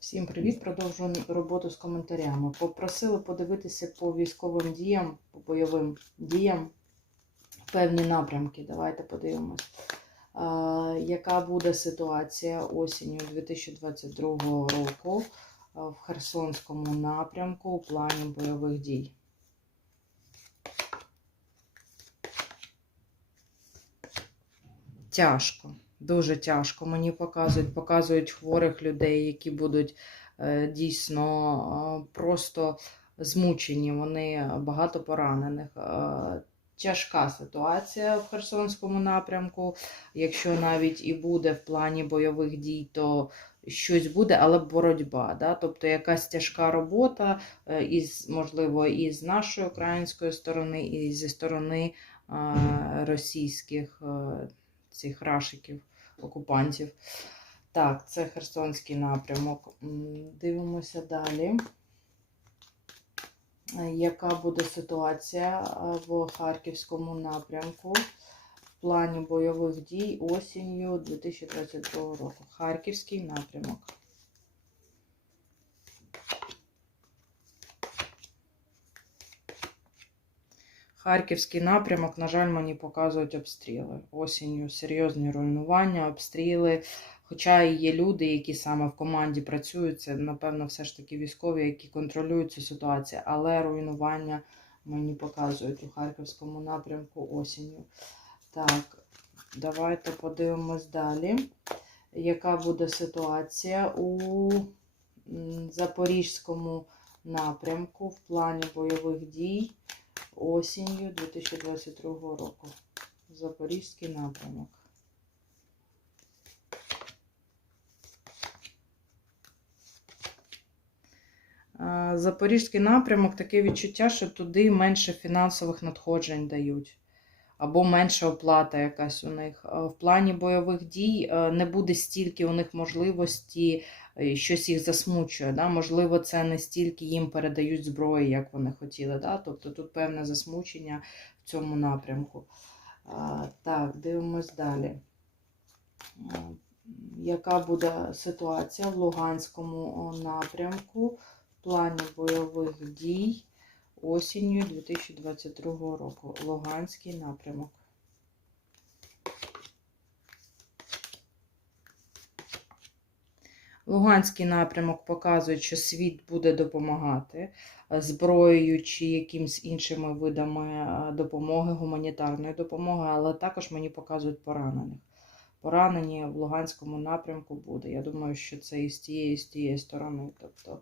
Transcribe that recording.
Всім привіт! Продовжуємо роботу з коментарями. Попросили подивитися по військовим діям, по бойовим діям певні напрямки. Давайте подивимось, яка буде ситуація осінню 2022 року в Херсонському напрямку у плані бойових дій. Тяжко. Дуже тяжко. Мені показують, показують хворих людей, які будуть е, дійсно е, просто змучені. Вони багато поранених. Е, Тяжка ситуація в Херсонському напрямку. Якщо навіть і буде в плані бойових дій, то щось буде, але боротьба. Да? Тобто якась тяжка робота, із, можливо, і з нашої української сторони, і зі сторони російських цих рашиків, окупантів. Так, це Херсонський напрямок. Дивимося далі. Е, Яка буде ситуація в Харківському напрямку в плані бойових дій осінню 2022 року? Харківський напрямок. Харківський напрямок, на жаль, мені показують обстріли. Осінню серйозні руйнування, обстріли. Хоча і є люди, які саме в команді працюють, це, напевно, все ж таки військові, які контролюють цю ситуацію, але руйнування мені показують у Харківському напрямку осінню. Так, давайте подивимось далі. Яка буде ситуація у Запорізькому напрямку в плані бойових дій осінню 2022 року? Запорізький напрямок. Запорізький напрямок таке відчуття, що туди менше фінансових надходжень дають, або менша оплата якась у них. Е, В плані бойових дій е, не буде стільки у них можливості, е, щось їх засмучує. Да? Можливо, це не стільки їм передають зброї, як вони хотіли. Да? Тобто тут певне засмучення в цьому напрямку. Так, дивимось далі. Яка буде ситуація в Луганському напрямку? в плані бойових дій осінню 2022 року. Луганський напрямок. Луганський напрямок показує, що світ буде допомагати е, зброєю чи якимсь іншими видами е, допомоги, гуманітарної допомоги, але також мені показують поранених. Поранені в Луганському напрямку буде. Я думаю, що це і з тієї, і з тієї сторони. Тобто